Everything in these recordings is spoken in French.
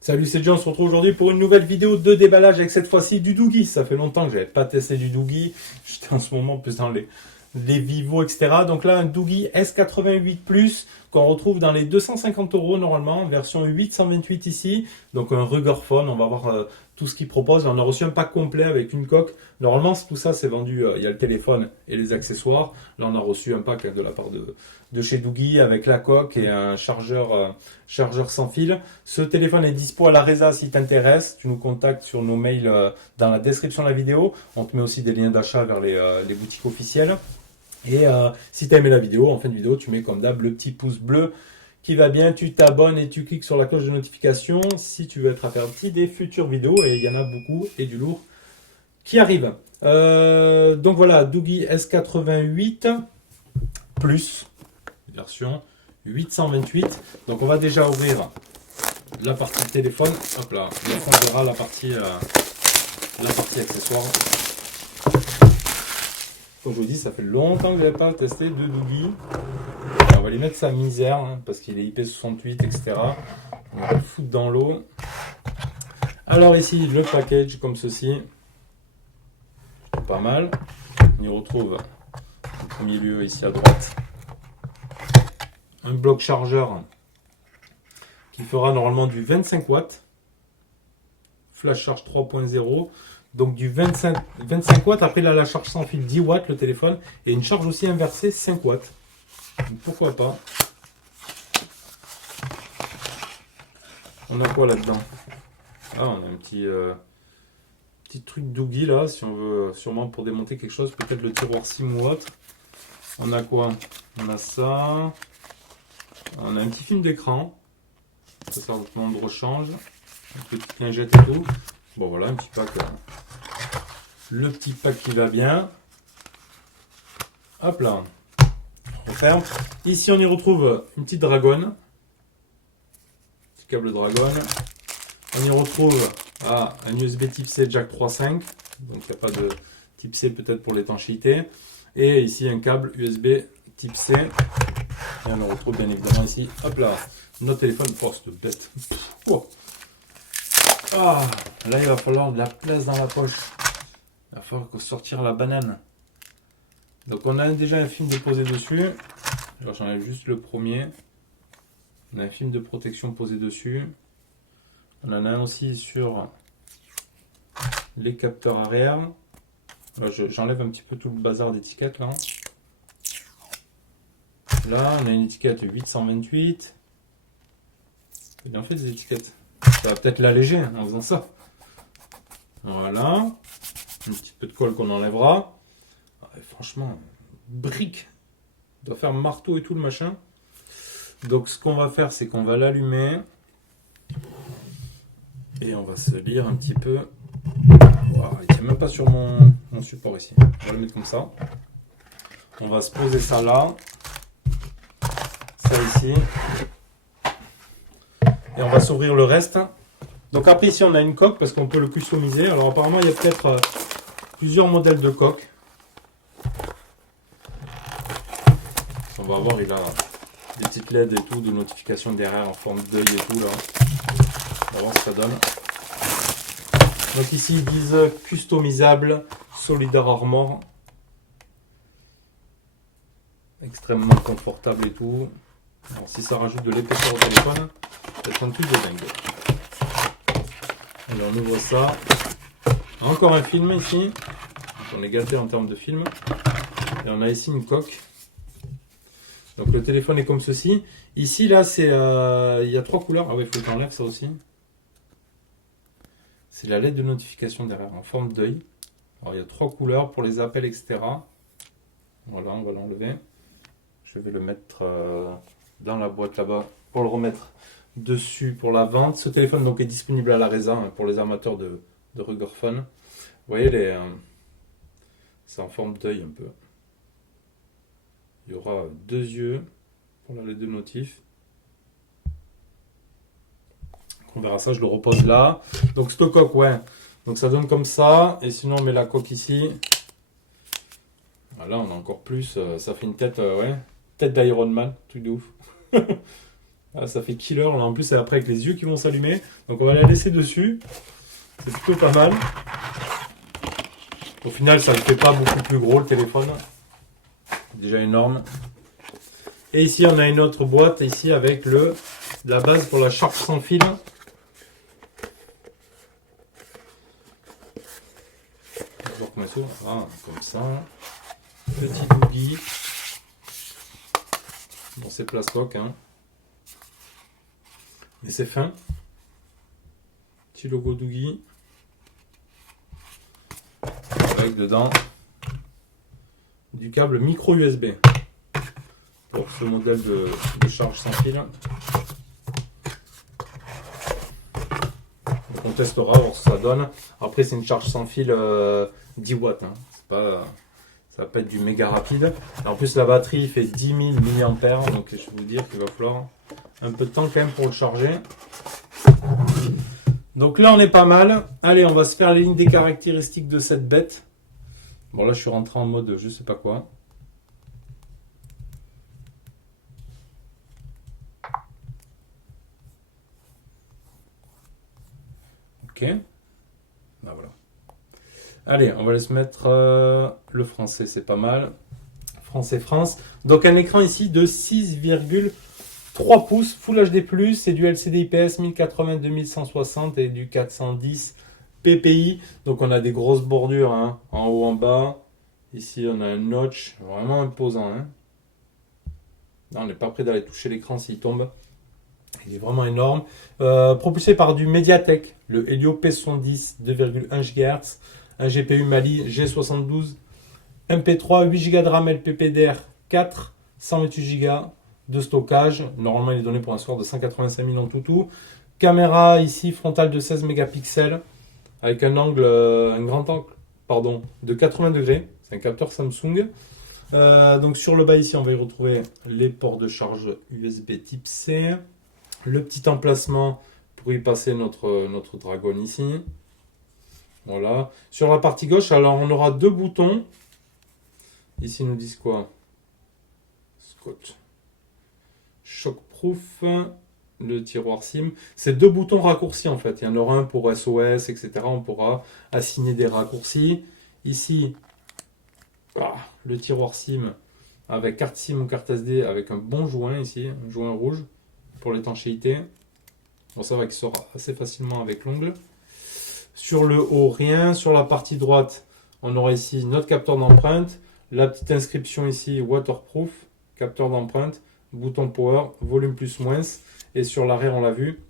Salut, c'est John, on se retrouve aujourd'hui pour une nouvelle vidéo de déballage avec cette fois-ci du Doogee. Ça fait longtemps que je n'avais pas testé du Doogee. J'étais en ce moment plus dans les Vivo, etc. Donc là, un Doogee S88+, qu'on retrouve dans les 250 € normalement, version 828 ici. Donc un Rugerphone, on va voir tout ce qu'il propose. On a reçu un pack complet avec une coque. Normalement, tout ça, c'est vendu, il y a le téléphone et les accessoires. Là, on a reçu un pack de la part de chez Doogee avec la coque et un chargeur sans fil. Ce téléphone est dispo à la Reza si t'intéresse. Tu nous contactes sur nos mails dans la description de la vidéo. On te met aussi des liens d'achat vers les boutiques officielles. Et si tu as aimé la vidéo, en fin de vidéo, tu mets comme d'hab le petit pouce bleu qui va bien, tu t'abonnes et tu cliques sur la cloche de notification si tu veux être averti des futures vidéos. Et il y en a beaucoup et du lourd qui arrive. Donc voilà, Doogee S88 plus version 828. Donc on va déjà ouvrir la partie téléphone. Hop là, et après on verra la partie accessoire. Comme je vous dis, ça fait longtemps que je n'avais pas testé de Doogee. On va lui mettre sa misère hein, parce qu'il est IP68, etc. On va le foutre dans l'eau. Alors ici, le package comme ceci. Pas mal. On y retrouve en premier lieu ici à droite un bloc chargeur qui fera normalement du 25 watts. Flash charge 3.0. Donc du 25 watts, après il a la charge sans fil 10 watts le téléphone et une charge aussi inversée 5 watts. Donc, pourquoi pas. On a quoi là-dedans? Ah, on a un petit truc Doogee là, si on veut sûrement pour démonter quelque chose, peut-être le tiroir SIM ou autre. On a quoi? On a ça. On a un petit film d'écran. Ça sert notamment de rechange. Une petite lingette et tout. Bon voilà, un petit pack. Le petit pack qui va bien. Hop là. On ferme. Ici on y retrouve une petite dragonne. Petit câble dragonne. On y retrouve un USB type C jack 3.5. Donc il n'y a pas de type C peut-être pour l'étanchéité. Et ici un câble USB type C. Et on retrouve bien évidemment ici. Hop là. Notre téléphone. Oh cette bête. Oh. Ah, là il va falloir de la place dans la poche. Il va falloir sortir la banane. Donc on a déjà un film de posé dessus. Alors j'enlève juste le premier. On a un film de protection posé dessus. On en a un aussi sur les capteurs arrière. J'enlève un petit peu tout le bazar d'étiquette là. Là on a une étiquette 828. Il en fait des étiquettes. Ça va peut-être l'alléger en faisant ça. Voilà. Un petit peu de colle qu'on enlèvera. Et franchement, brique. Il doit faire marteau et tout le machin. Donc ce qu'on va faire, c'est qu'on va l'allumer. Et on va se lire un petit peu. Wow, il ne tient même pas sur mon support ici. On va le mettre comme ça. On va se poser ça là. Ça ici. Et on va s'ouvrir le reste. Donc après ici on a une coque parce qu'on peut le customiser. Alors apparemment il y a peut-être plusieurs modèles de coque. On va voir, il a des petites LED et tout, de notification derrière en forme d'œil et tout là. On va voir ce que ça donne. Donc ici ils disent customisable, Solidar Armor. Extrêmement confortable et tout. Alors si ça rajoute de l'épaisseur au téléphone, ça fait un truc de dingue. Allez, on ouvre ça. Encore un film ici. On est gâté en termes de film. Et on a ici une coque. Donc le téléphone est comme ceci. Ici, là, c'est il y a 3 couleurs. Ah oui, il faut que j'enlève ça aussi. C'est la LED de notification derrière en forme d'œil. Alors il y a 3 couleurs pour les appels, etc. Voilà, on va l'enlever. Je vais le mettre dans la boîte là-bas pour le remettre dessus pour la vente. Ce téléphone donc est disponible à la Reza hein, pour les amateurs de Rugerphone. Vous voyez, c'est en forme d'œil un peu. Il y aura 2 yeux pour la LED de notif. On verra ça, je le repose là. Donc cette coque, ouais. Donc ça donne comme ça. Et sinon on met la coque ici. Là, on a encore plus. Ça fait une tête, ouais, tête d'Iron Man, truc de ouf. Ah, ça fait killer. Là, en plus, c'est après avec les yeux qui vont s'allumer. Donc, on va la laisser dessus. C'est plutôt pas mal. Au final, ça ne fait pas beaucoup plus gros le téléphone. Déjà énorme. Et ici, on a une autre boîte ici avec la base pour la charge sans fil. Voilà, comme ça. Petit boogie. Bon, c'est plastoc, hein. Mais c'est fin. Petit logo Doogie. Avec dedans du câble micro USB. Pour ce modèle de charge sans fil. Donc on testera, voir ce que ça donne. Après, c'est une charge sans fil 10 watts. Hein. C'est pas, ça va pas être du méga rapide. Et en plus, la batterie fait 10 000 mAh. Donc, je vais vous dire qu'il va falloir un peu de temps quand même pour le charger. Donc là, on est pas mal. Allez, on va se faire les lignes des caractéristiques de cette bête. Bon, là, je suis rentré en mode je sais pas quoi. Ok. Ben voilà. Allez, on va aller se mettre le français, c'est pas mal. Français France. Donc un écran ici de 6,3 pouces Full HD+, c'est du LCD IPS 1080-2160 et du 410 ppi. Donc on a des grosses bordures hein, en haut, en bas. Ici on a un notch vraiment imposant. Hein. Là, on n'est pas prêt d'aller toucher l'écran s'il tombe. Il est vraiment énorme. Propulsé par du Mediatek, le Helio P70 2,1 GHz, un GPU Mali G72, MP3, 8 Go de RAM LPPDR4, 128 Go de stockage. Normalement, il est donné pour un score de 185 000 en tout. Caméra ici frontale de 16 mégapixels avec un grand angle, pardon, de 80 degrés. C'est un capteur Samsung. Donc sur le bas ici, on va y retrouver les ports de charge USB type C. Le petit emplacement pour y passer notre Dragon ici. Voilà. Sur la partie gauche, alors on aura deux boutons. Ici, ils nous disent quoi? Scotch. Shockproof. Le tiroir SIM. C'est deux boutons raccourcis en fait. Il y en aura un pour SOS, etc. On pourra assigner des raccourcis. Ici, le tiroir SIM avec carte SIM ou carte SD avec un bon joint ici, un joint rouge pour l'étanchéité. Bon, ça va qui sort assez facilement avec l'ongle. Sur le haut, rien. Sur la partie droite, on aura ici notre capteur d'empreinte. La petite inscription ici, waterproof, capteur d'empreinte, bouton power, volume plus moins. Et sur l'arrière, on l'a vu.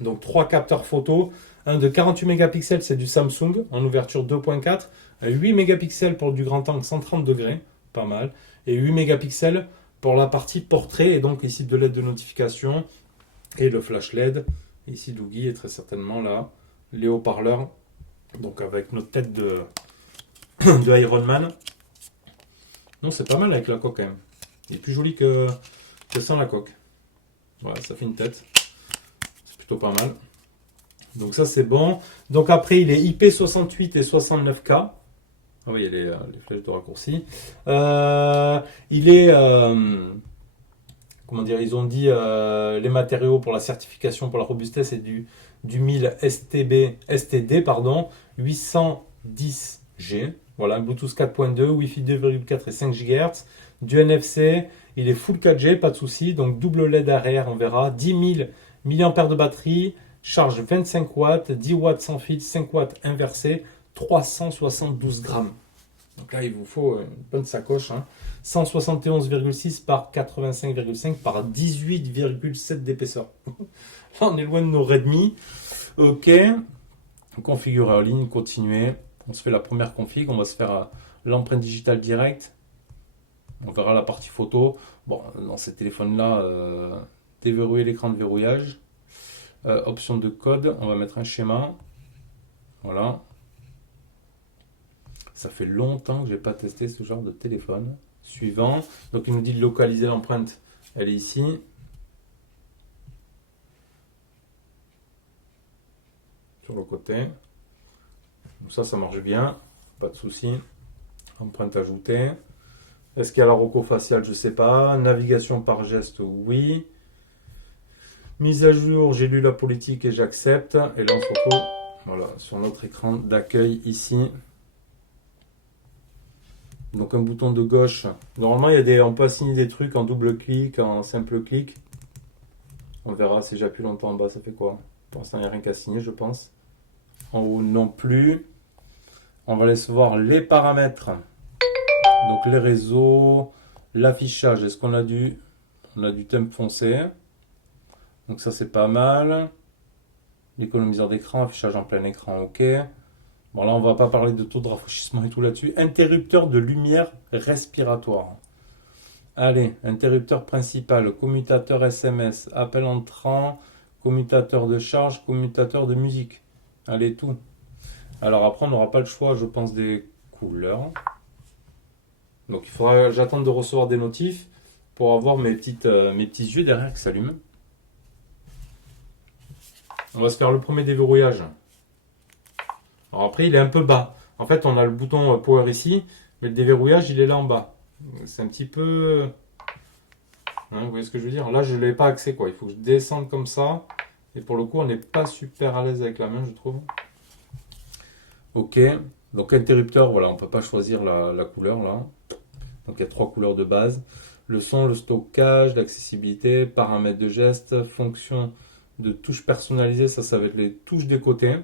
Donc, trois capteurs photo. Un de 48 mégapixels, c'est du Samsung en ouverture 2.4. Un 8 mégapixels pour du grand angle 130 degrés, pas mal. Et 8 mégapixels pour la partie portrait. Et donc, ici, de LED de notification. Et le flash LED. Ici, Doogie est très certainement là. Les haut-parleurs. Donc, avec notre tête de Iron Man. Non, c'est pas mal avec la coque quand même. Il est plus joli que sans la coque. Voilà, ça fait une tête. C'est plutôt pas mal. Donc ça c'est bon. Donc après il est IP68 et 69K. Ah oui, il y a les flèches de raccourci. Il est... comment dire, ils ont dit les matériaux pour la certification, pour la robustesse, c'est du 1000 STD, pardon, 810G. Voilà, Bluetooth 4.2, Wi-Fi 2,4 et 5 GHz, du NFC, il est full 4G, pas de souci, donc double LED arrière, on verra, 10 000 mAh de batterie, charge 25 watts, 10 watts sans fil, 5 watts inversé, 372 grammes. Donc là, il vous faut une bonne sacoche, hein. 171,6 par 85,5 par 18,7 d'épaisseur. Là, on est loin de nos Redmi. Ok, configurer en ligne, continuer. On se fait la première config, on va se faire l'empreinte digitale directe. On verra la partie photo. Bon, dans ces téléphones-là, déverrouiller l'écran de verrouillage. Option de code, on va mettre un schéma. Voilà. Ça fait longtemps que je n'ai pas testé ce genre de téléphone. Suivant. Donc il nous dit de localiser l'empreinte. Elle est ici. Sur le côté. Donc ça marche bien. Pas de souci. Empreinte ajoutée. Est-ce qu'il y a la roco faciale? Je sais pas. Navigation par geste, oui. Mise à jour, j'ai lu la politique et j'accepte. Et là, on se retrouve voilà, sur notre écran d'accueil ici. Donc un bouton de gauche. Normalement, on peut assigner des trucs en double clic, en simple clic. On verra si j'appuie longtemps en bas, ça fait quoi? Pour l'instant, il n'y a rien qu'à signer, je pense. En haut, non plus. On va laisser voir les paramètres. Donc les réseaux, l'affichage. Est-ce qu'on a on a du thème foncé. Donc ça, c'est pas mal. L'économiseur d'écran, affichage en plein écran, ok. Bon, là, on va pas parler de taux de rafraîchissement et tout là-dessus. Interrupteur de lumière respiratoire. Allez, interrupteur principal, commutateur SMS, appel entrant, commutateur de charge, commutateur de musique. Allez, tout. Alors après, on n'aura pas le choix, je pense, des couleurs. Donc il faudra, j'attends de recevoir des notifs pour avoir mes petits yeux derrière qui s'allument. On va se faire le premier déverrouillage. Alors après, il est un peu bas. En fait, on a le bouton Power ici, mais le déverrouillage, il est là en bas. C'est un petit peu... Hein, vous voyez ce que je veux dire? Là, je ne l'ai pas accès, quoi. Il faut que je descende comme ça. Et pour le coup, on n'est pas super à l'aise avec la main, je trouve. Ok. Donc, interrupteur, voilà, on ne peut pas choisir la couleur, là. Donc, il y a 3 couleurs de base. Le son, le stockage, l'accessibilité, paramètres de geste, fonction de touches personnalisées. Ça va être les touches des côtés.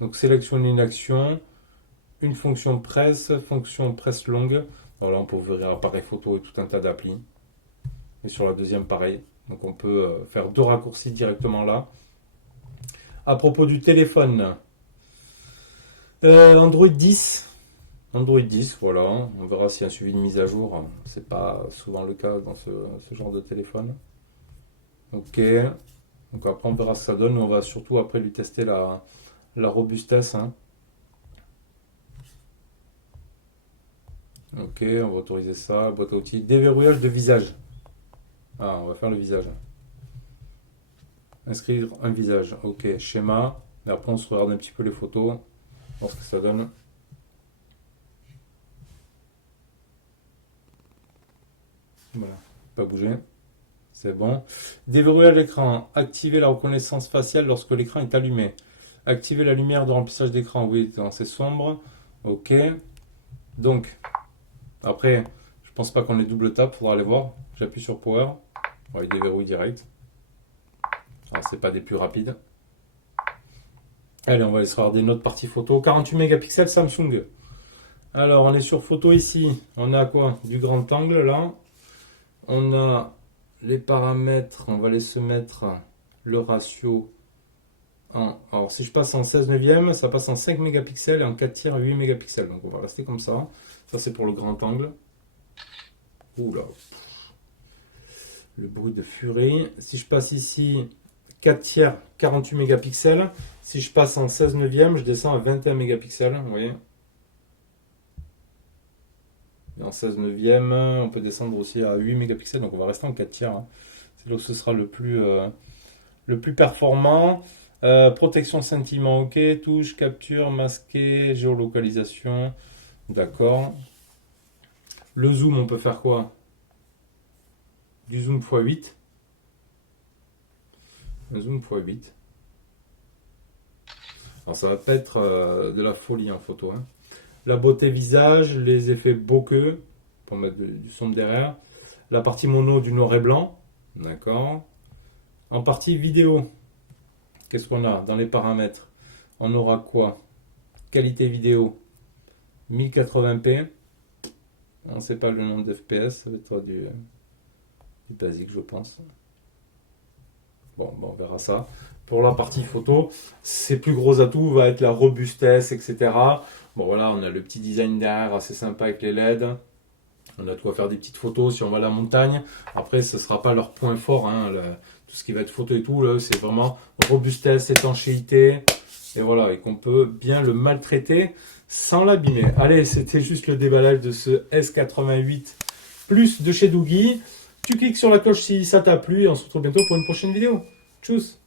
Donc, sélectionner une action, une fonction presse longue. Voilà, on peut ouvrir appareil photo et tout un tas d'applis. Et sur la deuxième, pareil. Donc, on peut faire 2 raccourcis directement là. À propos du téléphone, Android 10. Android 10, voilà. On verra s'il y a un suivi de mise à jour. C'est pas souvent le cas dans ce genre de téléphone. Ok. Donc, après, on verra ce que ça donne. Mais on va surtout après lui tester la robustesse. Hein. Ok, on va autoriser ça. Boîte à outils. Déverrouillage de visage. Ah, on va faire le visage. Inscrire un visage. Ok, schéma. Et après, on se regarde un petit peu les photos. Voir ce que ça donne. Voilà, pas bouger. C'est bon. Déverrouiller l'écran. Activer la reconnaissance faciale lorsque l'écran est allumé. Activer la lumière de remplissage d'écran. Oui, c'est sombre. Ok. Donc, après, je pense pas qu'on ait double tap. Faudra aller voir. J'appuie sur Power. On va y déverrouiller direct. Alors, c'est pas des plus rapides. Allez, on va aller se regarder notre partie photo. 48 mégapixels Samsung. Alors, on est sur photo ici. On a quoi? Du grand angle là. On a les paramètres. On va aller se mettre le ratio en... Alors, si je passe en 16 neuvième, ça passe en 5 mégapixels et en 4 tiers 8 mégapixels. Donc, on va rester comme ça. Ça, c'est pour le grand angle. Oula. Le bruit de furie. Si je passe ici 4 tiers 48 mégapixels. Si je passe en 16 neuvième, je descends à 21 mégapixels. Vous voyez? Et en 16 neuvième, on peut descendre aussi à 8 mégapixels. Donc on va rester en 4 tiers. Hein. C'est là où ce sera le plus performant. Protection sentiment, ok. Touche, capture, masquer, géolocalisation. D'accord. Le zoom, on peut faire quoi? Du zoom x8. Un zoom x8. Alors ça va pas être de la folie en photo. Hein. La beauté visage, les effets bokeh, pour mettre du son derrière. La partie mono du noir et blanc. D'accord. En partie vidéo, qu'est-ce qu'on a dans les paramètres? On aura quoi? Qualité vidéo 1080p. On ne sait pas le nombre d'FPS, ça va être du basique, je pense. Bon, on verra ça. Pour la partie photo, ses plus gros atouts va être la robustesse, etc. Bon, voilà, on a le petit design derrière assez sympa avec les LED. On a de quoi faire des petites photos si on va à la montagne. Après, ce ne sera pas leur point fort. Hein, tout ce qui va être photo et tout, là, c'est vraiment robustesse, étanchéité. Et voilà, et qu'on peut bien le maltraiter sans l'abîmer. Allez, c'était juste le déballage de ce S88 Plus de chez Doogee. Tu cliques sur la cloche si ça t'a plu et on se retrouve bientôt pour une prochaine vidéo. Tchuss!